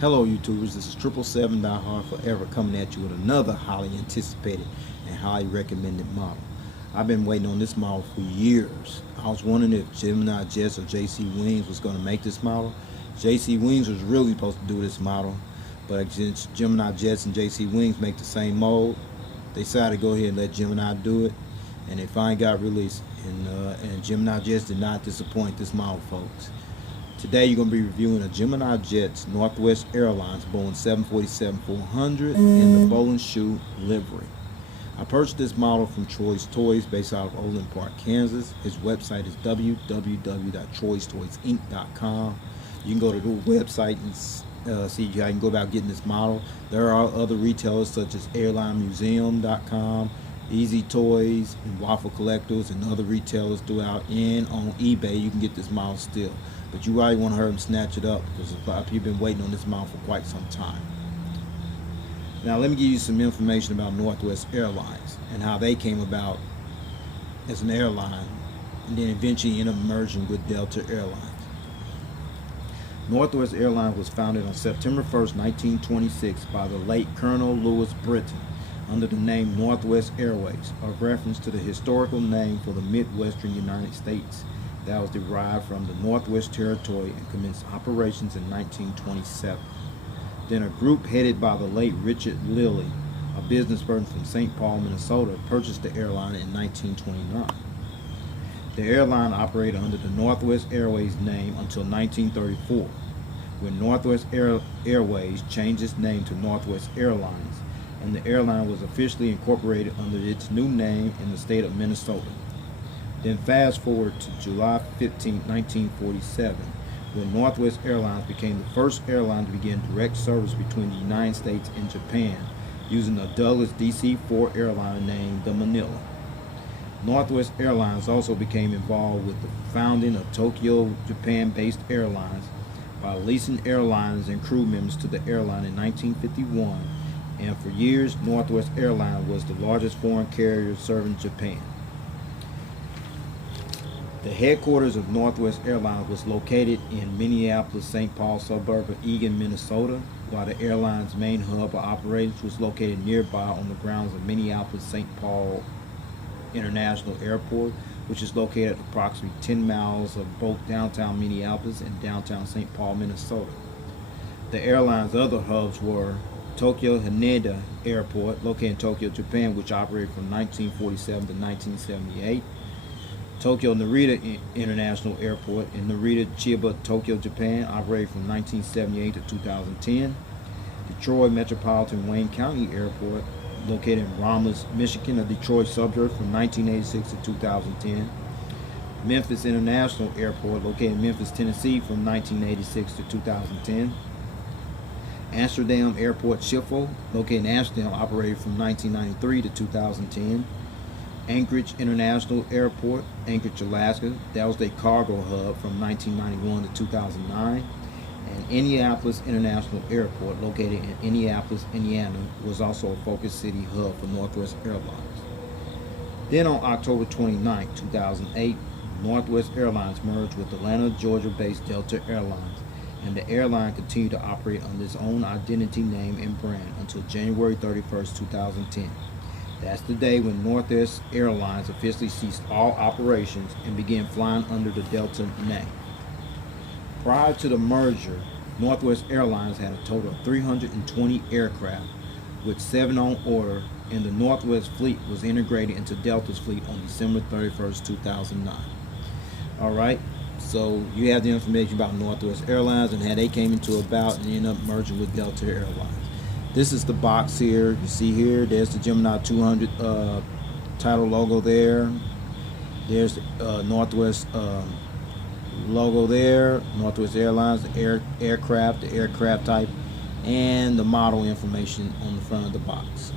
Hello YouTubers, this is 777 Die Hard Forever coming at you with another highly anticipated and highly recommended model. I've been waiting on this model for years. I was wondering if Gemini Jets or JC Wings was going to make this model. JC Wings was really supposed to do this model, but since Gemini Jets and JC Wings make the same mold, they decided to go ahead and let Gemini do it, and it finally got released. And Gemini Jets did not disappoint this model, folks. Today you're going to be reviewing a Gemini Jets Northwest Airlines Boeing 747-400 in the Bowling Shoe livery. I purchased this model from Troy's Toys based out of Overland Park, Kansas. His website is www.troystoysinc.com. You can go to the website and see how you can go about getting this model. There are other retailers such as AirlineMuseum.com, Easy Toys, and Waffle Collectors, and other retailers throughout, and on eBay you can get this model still. But you really want to hurry and snatch it up because a lot of people have been waiting on this model for quite some time. Now let me give you some information about Northwest Airlines and how they came about as an airline and then eventually ended up merging with Delta Airlines. Northwest Airlines was founded on September 1st, 1926 by the late Colonel Lewis Britton under the name Northwest Airways, a reference to the historical name for the Midwestern United States that was derived from the Northwest Territory and commenced operations in 1927. Then a group headed by the late Richard Lilly, a business person from St. Paul, Minnesota, purchased the airline in 1929. The airline operated under the Northwest Airways name until 1934, when Northwest Airways changed its name to Northwest Airlines, and the airline was officially incorporated under its new name in the state of Minnesota. Then fast forward to July 15, 1947, when Northwest Airlines became the first airline to begin direct service between the United States and Japan using a Douglas DC-4 airline named the Manila. Northwest Airlines also became involved with the founding of Tokyo, Japan-based airlines by leasing airliners and crew members to the airline in 1951, and for years Northwest Airlines was the largest foreign carrier serving Japan. The headquarters of Northwest Airlines was located in Minneapolis-St.Paul suburb of Eagan, Minnesota, while the airline's main hub of operations was located nearby on the grounds of Minneapolis-St.Paul International Airport, which is located at approximately 10 miles of both downtown Minneapolis and downtown St. Paul, Minnesota. The airline's other hubs were Tokyo Haneda Airport, located in Tokyo, Japan, which operated from 1947 to 1978. Tokyo Narita International Airport in Narita, Chiba, Tokyo, Japan, operated from 1978 to 2010. Detroit Metropolitan Wayne County Airport, located in Romulus, Michigan, a Detroit suburb, from 1986 to 2010. Memphis International Airport, located in Memphis, Tennessee, from 1986 to 2010. Amsterdam Airport Schiphol, located in Amsterdam, operated from 1993 to 2010. Anchorage International Airport, Anchorage, Alaska, that was their cargo hub from 1991 to 2009. And Indianapolis International Airport, located in Indianapolis, Indiana, was also a focus city hub for Northwest Airlines. Then on October 29, 2008, Northwest Airlines merged with Atlanta, Georgia-based Delta Airlines, and the airline continued to operate under its own identity, name, and brand until January 31, 2010. That's the day when Northwest Airlines officially ceased all operations and began flying under the Delta name. Prior to the merger, Northwest Airlines had a total of 320 aircraft, with 7 on order, and the Northwest fleet was integrated into Delta's fleet on December 31st, 2009. Alright, so you have the information about Northwest Airlines and how they came into about and ended up merging with Delta Airlines. This is the box here. You see here, there's the Gemini 200 title logo there. There's the Northwest logo there. Northwest Airlines, the aircraft, the aircraft type, and the model information on the front of the box.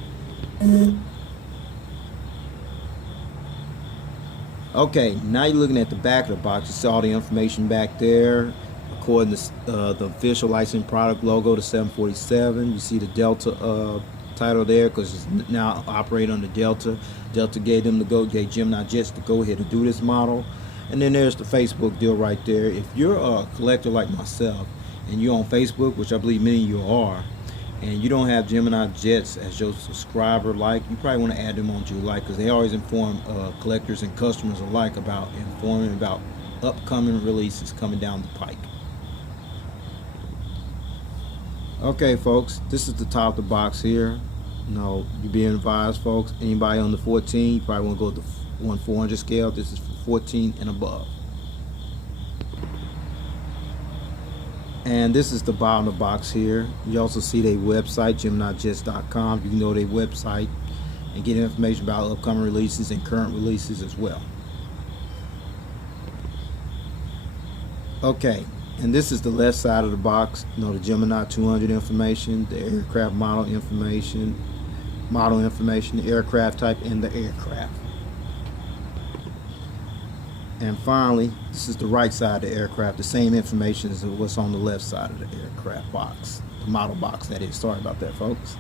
Okay, now you're looking at the back of the box. You see all the information back there. According to the official licensed product logo, the 747, you see the Delta title there because it's now operating under Delta. Delta gave Gemini Jets to go ahead and do this model. And then there's the Facebook deal right there. If you're a collector like myself and you're on Facebook, which I believe many of you are, and you don't have Gemini Jets as your subscriber you probably want to add them onto your because they always inform collectors and customers alike about upcoming releases coming down the pike. Okay, folks, this is the top of the box here. You're being advised, folks, anybody under 14, you probably want to go with the 1/400 scale. This is for 14 and above. And this is the bottom of the box here. You also see their website, GeminiJets.com. You can go to their website and get information about upcoming releases and current releases as well. Okay, and this is the left side of the box. The Gemini 200 information, the aircraft model information, the aircraft type, and the aircraft. And finally, this is the right side of the aircraft. The same information as what's on the left side of the aircraft box, the model box that is. Sorry about that, folks.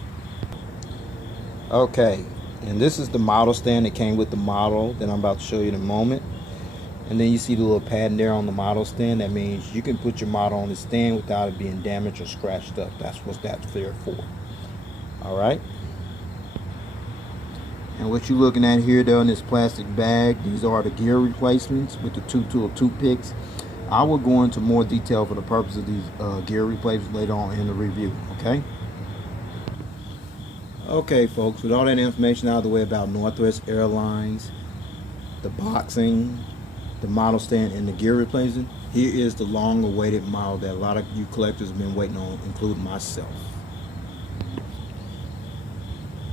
Okay, and this is the model stand that came with the model that I'm about to show you in a moment. And then you see the little padding there on the model stand. That means you can put your model on the stand without it being damaged or scratched up. That's what that's there for. All right. And what you're looking at here, though, in this plastic bag, these are the gear replacements with the 2-tool toothpicks. I will go into more detail for the purpose of these gear replacements later on in the review. Okay. Okay, folks. With all that information out of the way about Northwest Airlines, the boxing, the model stand, and the gear replacement, here is the long-awaited model that a lot of you collectors have been waiting on, including myself.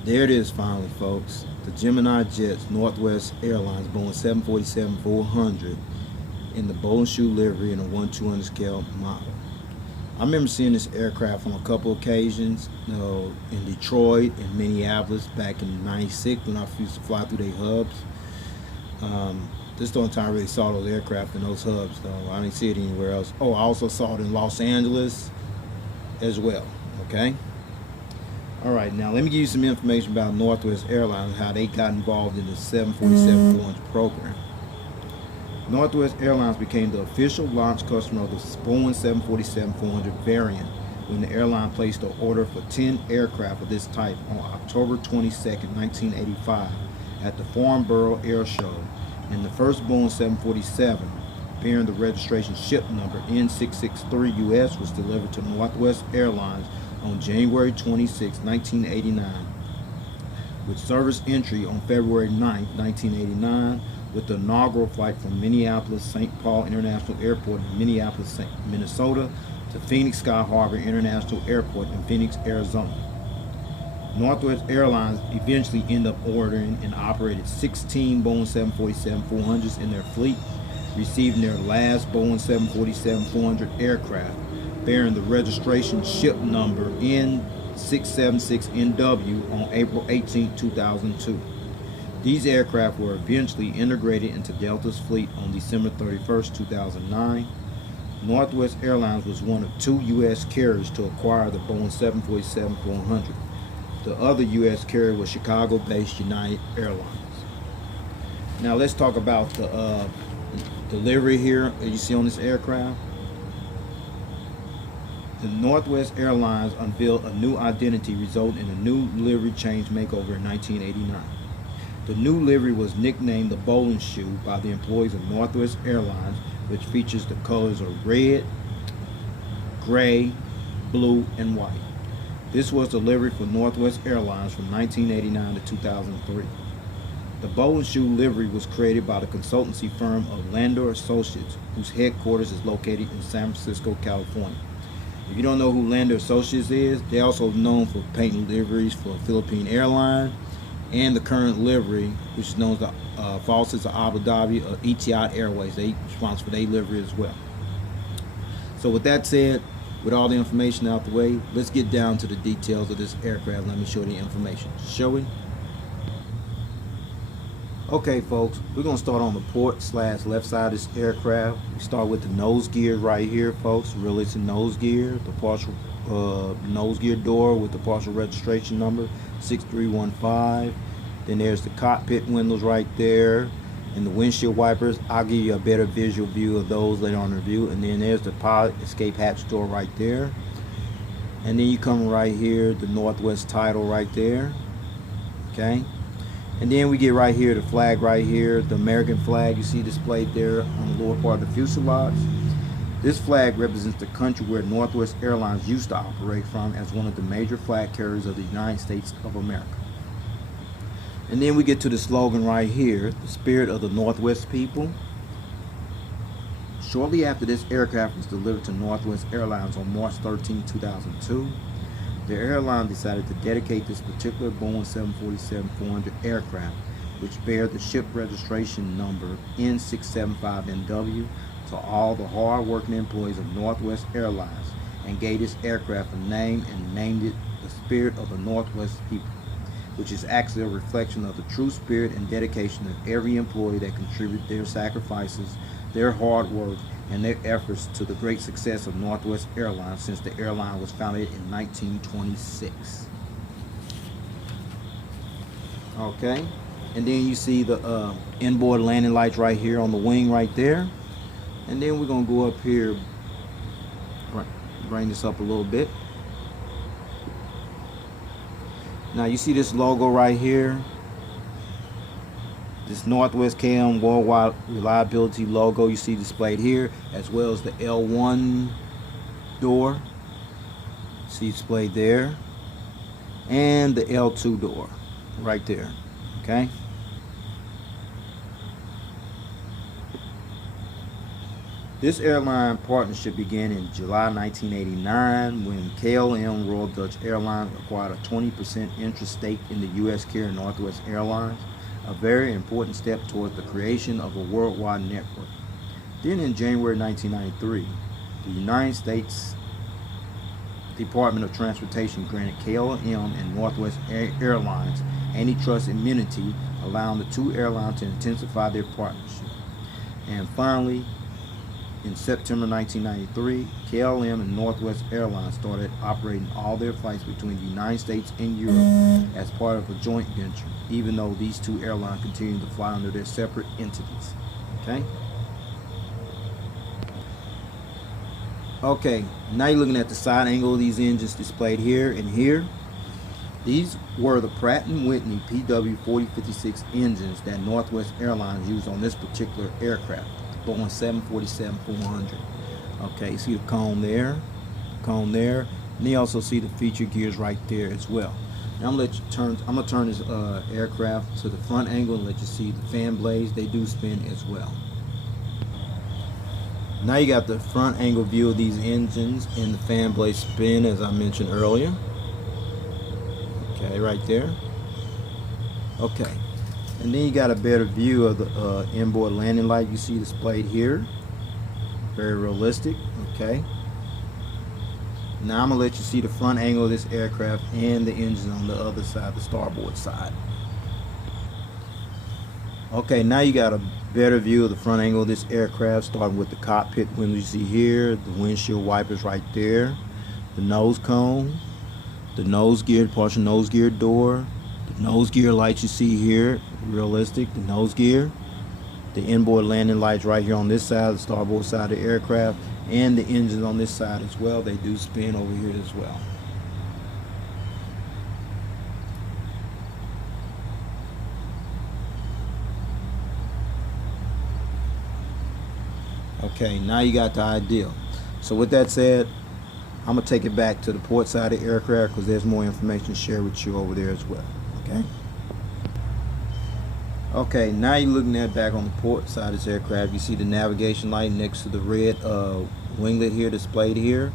There it is, finally, folks. The Gemini Jets Northwest Airlines Boeing 747-400 in the bow and shoe livery in a 1/200 scale model. I remember seeing this aircraft on a couple occasions, in Detroit and Minneapolis back in '96 when I used to fly through their hubs. This is the only time I really saw those aircraft in those hubs, though. I didn't see it anywhere else. Oh, I also saw it in Los Angeles as well. Okay. All right, now let me give you some information about Northwest Airlines, how they got involved in the 747-400 program. Northwest Airlines became the official launch customer of the Boeing 747-400 variant when the airline placed an order for 10 aircraft of this type on October 22nd, 1985 at the Farnborough Airshow, and the first Boeing 747 bearing the registration ship number N663US was delivered to Northwest Airlines on January 26, 1989, with service entry on February 9, 1989, with the inaugural flight from Minneapolis-St.Paul International Airport in Minneapolis, Minnesota, to Phoenix Sky Harbor International Airport in Phoenix, Arizona. Northwest Airlines eventually ended up ordering and operated 16 Boeing 747-400s in their fleet, receiving their last Boeing 747-400 aircraft bearing the registration ship number N676NW on April 18, 2002. These aircraft were eventually integrated into Delta's fleet on December 31, 2009. Northwest Airlines was one of 2 U.S. carriers to acquire the Boeing 747-400. The other U.S. carrier was Chicago-based United Airlines. Now let's talk about the livery here that you see on this aircraft. The Northwest Airlines unveiled a new identity resulting in a new livery change makeover in 1989. The new livery was nicknamed the bowling shoe by the employees of Northwest Airlines, which features the colors of red, gray, blue, and white. This was the livery for Northwest Airlines from 1989 to 2003. The bowling shoe livery was created by the consultancy firm of Landor Associates, whose headquarters is located in San Francisco, California. If you don't know who Landor Associates is, they're also known for painting liveries for Philippine Airlines and the current livery, which is known as the Fawcett's of Abu Dhabi, Etihad Airways. They responsible for their livery as well. So with that said, with all the information out the way, let's get down to the details of this aircraft. Let me show you the information. Shall we? Okay, folks, we're going to start on the port/left side of this aircraft. We start with the nose gear right here, folks. Really, it's a nose gear. The partial nose gear door with the partial registration number 6315. Then there's the cockpit windows right there. And the windshield wipers, I'll give you a better visual view of those later on in the review. And then there's the pilot escape hatch door right there. And then you come right here, the Northwest title right there. Okay. And then we get right here, the flag right here, the American flag you see displayed there on the lower part of the fuselage. This flag represents the country where Northwest Airlines used to operate from as one of the major flag carriers of the United States of America. And then we get to the slogan right here, the spirit of the Northwest people. Shortly after this aircraft was delivered to Northwest Airlines on March 13, 2002, the airline decided to dedicate this particular Boeing 747-400 aircraft, which bear the ship registration number N675NW, to all the hard-working employees of Northwest Airlines, and gave this aircraft a name and named it the Spirit of the Northwest People, which is actually a reflection of the true spirit and dedication of every employee that contributed their sacrifices, their hard work, and their efforts to the great success of Northwest Airlines since the airline was founded in 1926. Okay, and then you see the inboard landing lights right here on the wing right there. And then we're going to go up here, bring this up a little bit. Now you see this logo right here, this Northwest KM Worldwide Reliability logo you see displayed here, as well as the L1 door, see displayed there, and the L2 door right there. Okay. This airline partnership began in July 1989 when KLM Royal Dutch Airlines acquired a 20% interest stake in the U.S. carrier Northwest Airlines, a very important step towards the creation of a worldwide network. Then in January 1993, the United States Department of Transportation granted KLM and Northwest Airlines antitrust immunity, allowing the two airlines to intensify their partnership. And finally, in September 1993, KLM and Northwest Airlines started operating all their flights between the United States and Europe as part of a joint venture, even though these two airlines continued to fly under their separate entities. Okay, now you're looking at the side angle of these engines displayed here and here. These were the Pratt & Whitney PW4056 engines that Northwest Airlines used on this particular aircraft, the Boeing 747-400. Okay, you see the cone there, and you also see the feature gears right there as well. Now I'm gonna turn this aircraft to the front angle and let you see the fan blades. They do spin as well. Now you got the front angle view of these engines and the fan blades spin, as I mentioned earlier. Okay, right there. Okay, and then you got a better view of the inboard landing light you see displayed here. Very realistic. Okay, now I'm gonna let you see the front angle of this aircraft and the engine on the other side, the starboard side. Okay, now you got a better view of the front angle of this aircraft, starting with the cockpit window you see here, the windshield wipers right there, the nose cone, the nose gear, partial nose gear door, the nose gear lights you see here, realistic, the nose gear, the inboard landing lights right here on this side, the starboard side of the aircraft, and the engines on this side as well. They do spin over here as well. Okay, now you got the idea. So with that said, I'm gonna take it back to the port side of the aircraft because there's more information to share with you over there as well. Okay, now you're looking at back on the port side of this aircraft. You see the navigation light next to the red winglet here displayed here.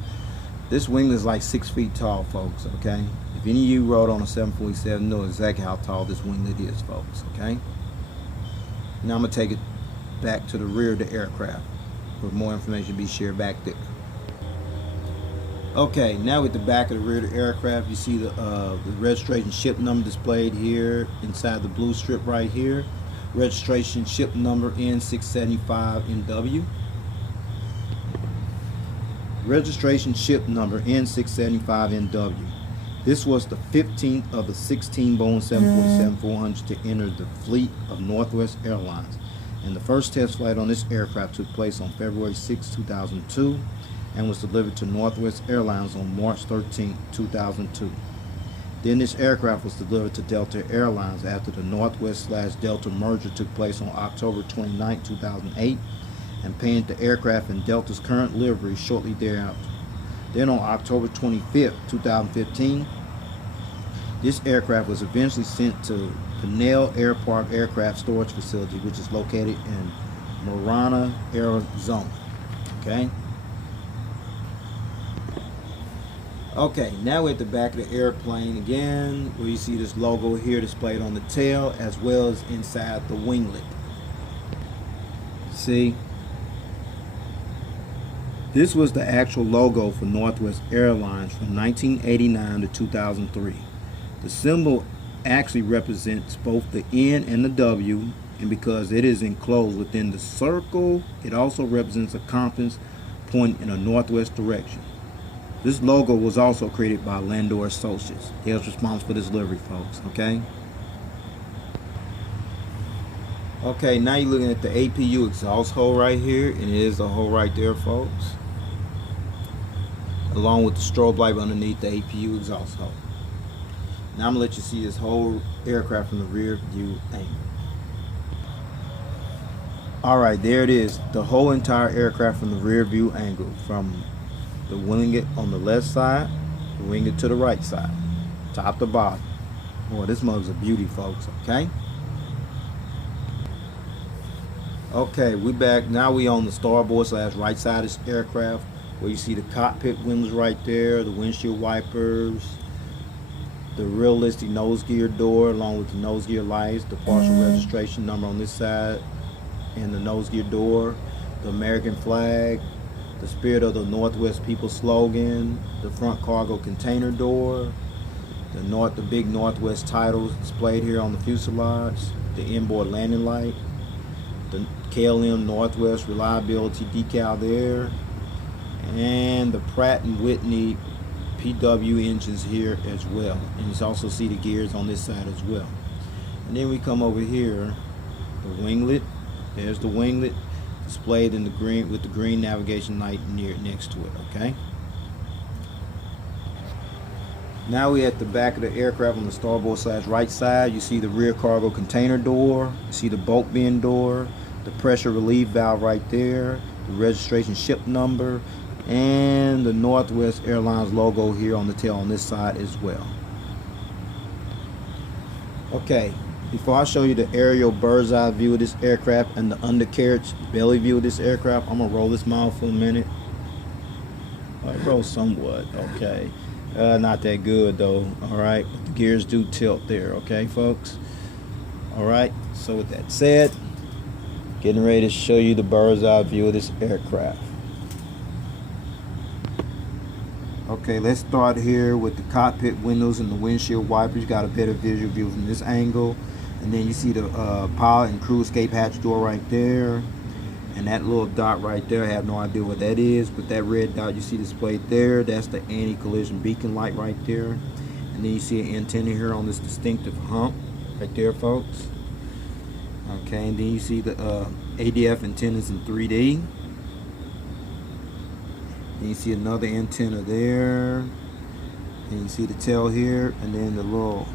This winglet is like 6 feet tall, folks. Okay, if any of you rode on a 747, know exactly how tall this winglet is, folks. Okay, now I'm gonna take it back to the rear of the aircraft for more information to be shared back there. Okay, now with the back of the rear of the aircraft, you see the registration ship number displayed here inside the blue strip right here. Registration ship number N675NW. Registration ship number N675NW. This was the 15th of the 16 Boeing 747-400s to enter the fleet of Northwest Airlines. And the first test flight on this aircraft took place on February 6, 2002 and was delivered to Northwest Airlines on March 13, 2002. Then this aircraft was delivered to Delta Airlines after the Northwest/Delta merger took place on October 29, 2008 and painted the aircraft in Delta's current livery shortly thereafter. Then on October 25, 2015, this aircraft was eventually sent to Pinal Air Park Aircraft Storage Facility, which is located in Marana, Arizona. Okay, now we're at the back of the airplane again, where you see this logo here displayed on the tail as well as inside the winglet. See? This was the actual logo for Northwest Airlines from 1989 to 2003. The symbol actually represents both the N and the W, and because it is enclosed within the circle, it also represents a compass pointing in a northwest direction. This logo was also created by Landor Associates. They was responsible for this livery, folks, okay? Okay, now you're looking at the APU exhaust hole right here, and it is the hole right there, folks, along with the strobe light underneath the APU exhaust hole. Now I'm going to let you see this whole aircraft from the rear view angle. Alright, there it is, the whole entire aircraft from the rear view angle, from the winglet on the left side, the winglet to the right side, top to bottom. Boy, this mug's a beauty, folks, okay? Okay, we back. Now we on the starboard/right side of this aircraft, where you see the cockpit windows right there, the windshield wipers, the realistic nose gear door along with the nose gear lights, the partial registration number on this side, and the nose gear door, the American flag, the Spirit of the Northwest People slogan, the front cargo container door, the big Northwest titles displayed here on the fuselage, the inboard landing light, the KLM Northwest reliability decal there, and the Pratt & Whitney PW engines here as well. And you also see the gears on this side as well. And then we come over here, the winglet. There's the winglet displayed in the green with the green navigation light next to it, okay? Now we're at the back of the aircraft on the starboard/right side. You see the rear cargo container door, you see the bulk bin door, the pressure relief valve right there, the registration ship number, and the Northwest Airlines logo here on the tail on this side as well. Okay, before I show you the aerial bird's eye view of this aircraft and the undercarriage belly view of this aircraft, I'm gonna roll this mouth for a minute. Oh, it rolls somewhat, okay. Not that good though, alright. But the gears do tilt there, okay, folks? Alright, so with that said, getting ready to show you the bird's eye view of this aircraft. Okay, let's start here with the cockpit windows and the windshield wipers. You got a better visual view from this angle. And then you see the pilot and crew escape hatch door right there. And that little dot right there, I have no idea what that is, but that red dot you see displayed there, that's the anti-collision beacon light right there. And then you see an antenna here on this distinctive hump right there, folks. Okay, and then you see the ADF antennas in 3D. And you see another antenna there. And you see the tail here, and then the little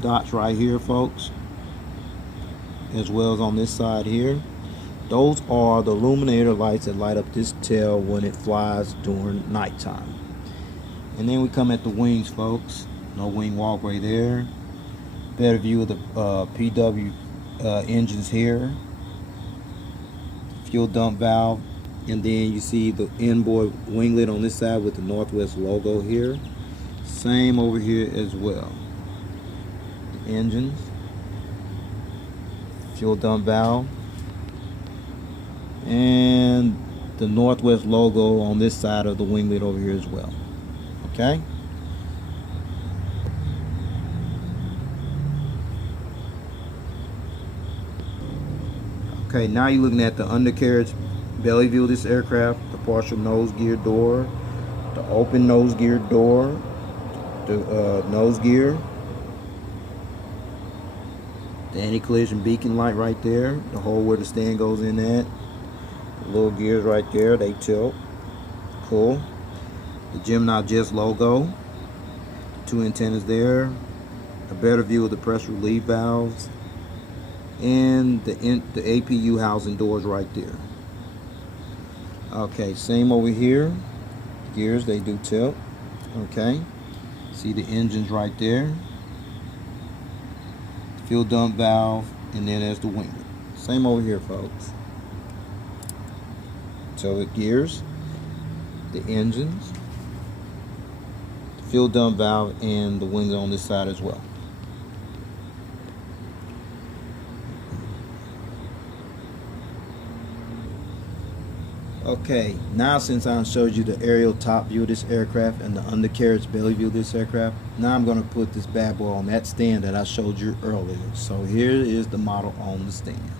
dots right here, folks, as well as on this side here. Those are the illuminator lights that light up this tail when it flies during nighttime. And then we come at the wings, folks. No wing walkway there. Better view of the PW engines here. Fuel dump valve. And then you see the inboard winglet on this side with the Northwest logo here. Same over here as well. The engines. Fuel dump valve. And the Northwest logo on this side of the winglet over here as well. Okay? Okay, now you're looking at the undercarriage belly view of this aircraft, the partial nose gear door, the open nose gear door, the nose gear, The anti-collision beacon light right there. The hole where the stand goes in at. The little gears right there, they tilt. Cool. The Gemini Jets logo. The 2 antennas there. A better view of the pressure relief valves. And the APU housing doors right there. Okay, same over here. Gears, they do tilt. Okay. See the engines right there. Fuel dump valve, and then there's the winglet. Same over here, folks. So the gears, the engines, the fuel dump valve, and the winglet on this side as well. Okay, now since I showed you the aerial top view of this aircraft and the undercarriage belly view of this aircraft, now I'm going to put this bad boy on that stand that I showed you earlier. So here is the model on the stand.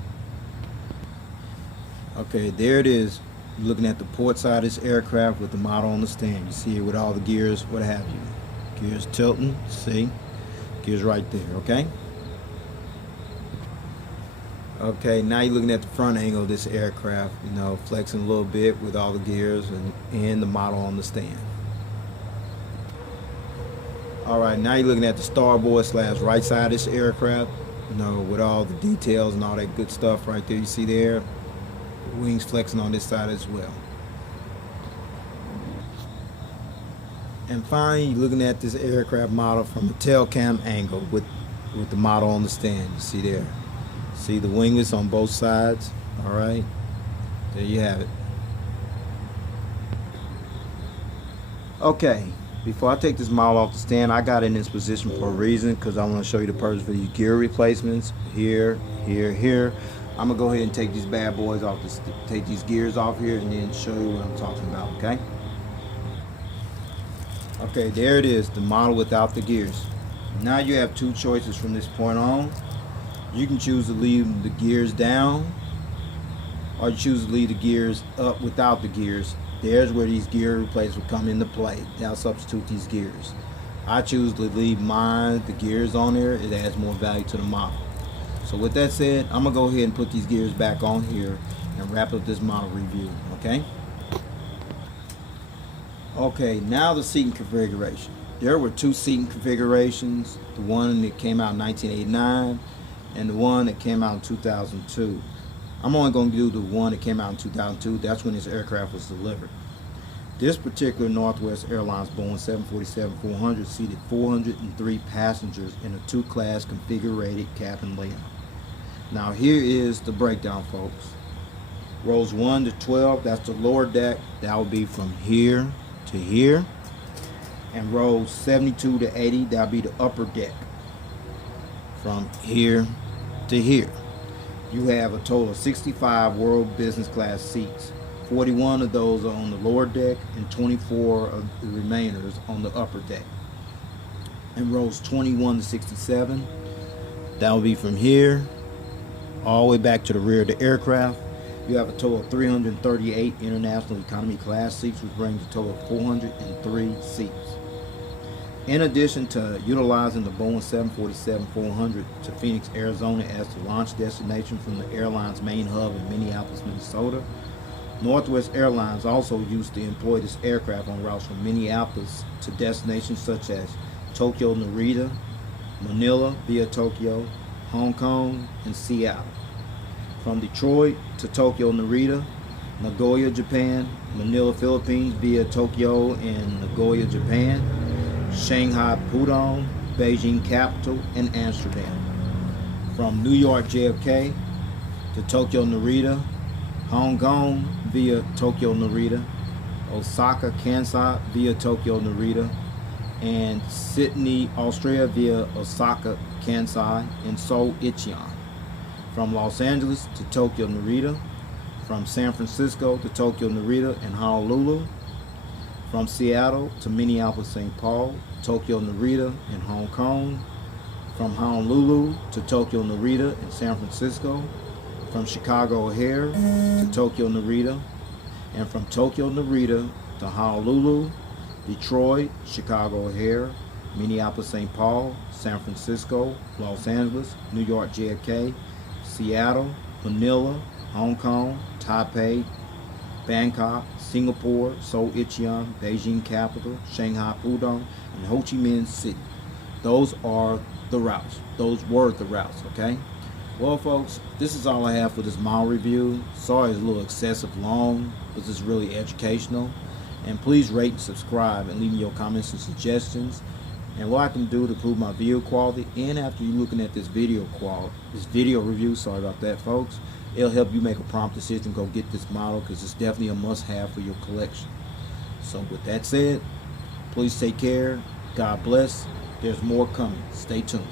Okay, there it is. You're looking at the port side of this aircraft with the model on the stand. You see it with all the gears, what have you. Gears tilting, see? Gears right there, okay? Okay, now you're looking at the front angle of this aircraft, you know, flexing a little bit with all the gears and the model on the stand. Alright, now you're looking at the starboard / right side of this aircraft, you know, with all the details and all that good stuff right there you see there. Wings flexing on this side as well. And finally, you're looking at this aircraft model from the tail cam angle with the model on the stand. You see there. See the winglets on both sides. Alright, there you have it. Okay, before I take this model off the stand, I got it in this position for a reason, because I want to show you the purpose for these gear replacements. Here, here, here. I'm going to go ahead and take these bad boys off, take these gears off here, and then show you what I'm talking about, okay? Okay, there it is, the model without the gears. Now you have 2 choices from this point on. You can choose to leave the gears down, or you choose to leave the gears up without the gears. There's where these gear replacements come into play. Now substitute these gears. I choose to leave the gears on there. It adds more value to the model. So with that said, I'm going to go ahead and put these gears back on here and wrap up this model review, okay? Okay, now the seating configuration. There were 2 seating configurations. The one that came out in 1989 and the one that came out in 2002. I'm only going to do the one that came out in 2002. That's when this aircraft was delivered. This particular Northwest Airlines Boeing 747-400 seated 403 passengers in a 2-class configurated cabin layout. Now here is the breakdown, folks. Rows 1 to 12, that's the lower deck. That will be from here to here. And rows 72 to 80, that will be the upper deck. From here to here. You have a total of 65 world business class seats. 41 of those are on the lower deck and 24 of the remainers on the upper deck. And rows 21 to 67, that will be from here all the way back to the rear of the aircraft. You have a total of 338 international economy class seats, which brings a total of 403 seats. In addition to utilizing the Boeing 747-400 to Phoenix, Arizona as the launch destination from the airline's main hub in Minneapolis, Minnesota, Northwest Airlines also used to employ this aircraft on routes from Minneapolis to destinations such as Tokyo Narita, Manila via Tokyo, Hong Kong, and Seattle. From Detroit to Tokyo Narita, Nagoya, Japan, Manila, Philippines via Tokyo and Nagoya, Japan, Shanghai, Pudong, Beijing Capital, and Amsterdam. From New York JFK to Tokyo Narita, Hong Kong via Tokyo Narita, Osaka, Kansai via Tokyo Narita, and Sydney, Australia via Osaka, Kansai, and Seoul, Incheon. From Los Angeles to Tokyo Narita, from San Francisco to Tokyo Narita and Honolulu, from Seattle to Minneapolis-St.Paul, Tokyo Narita and Hong Kong, from Honolulu to Tokyo Narita and San Francisco, from Chicago O'Hare to Tokyo Narita, and from Tokyo Narita to Honolulu, Detroit, Chicago O'Hare, Minneapolis-St.Paul, San Francisco, Los Angeles, New York JFK, Seattle, Manila, Hong Kong, Taipei, Bangkok, Singapore, Seoul Incheon, Beijing Capital, Shanghai Pudong, and Ho Chi Minh City. Those are the routes. Those were the routes, okay? Well, folks, this is all I have for this mile review. Sorry it's a little excessive long, but this is really educational. And please rate and subscribe and leave me your comments and suggestions. And what I can do to improve my video quality, and after you're looking at this video review, sorry about that, folks, it'll help you make a prompt decision, go get this model, because it's definitely a must-have for your collection. So with that said, please take care. God bless. There's more coming. Stay tuned.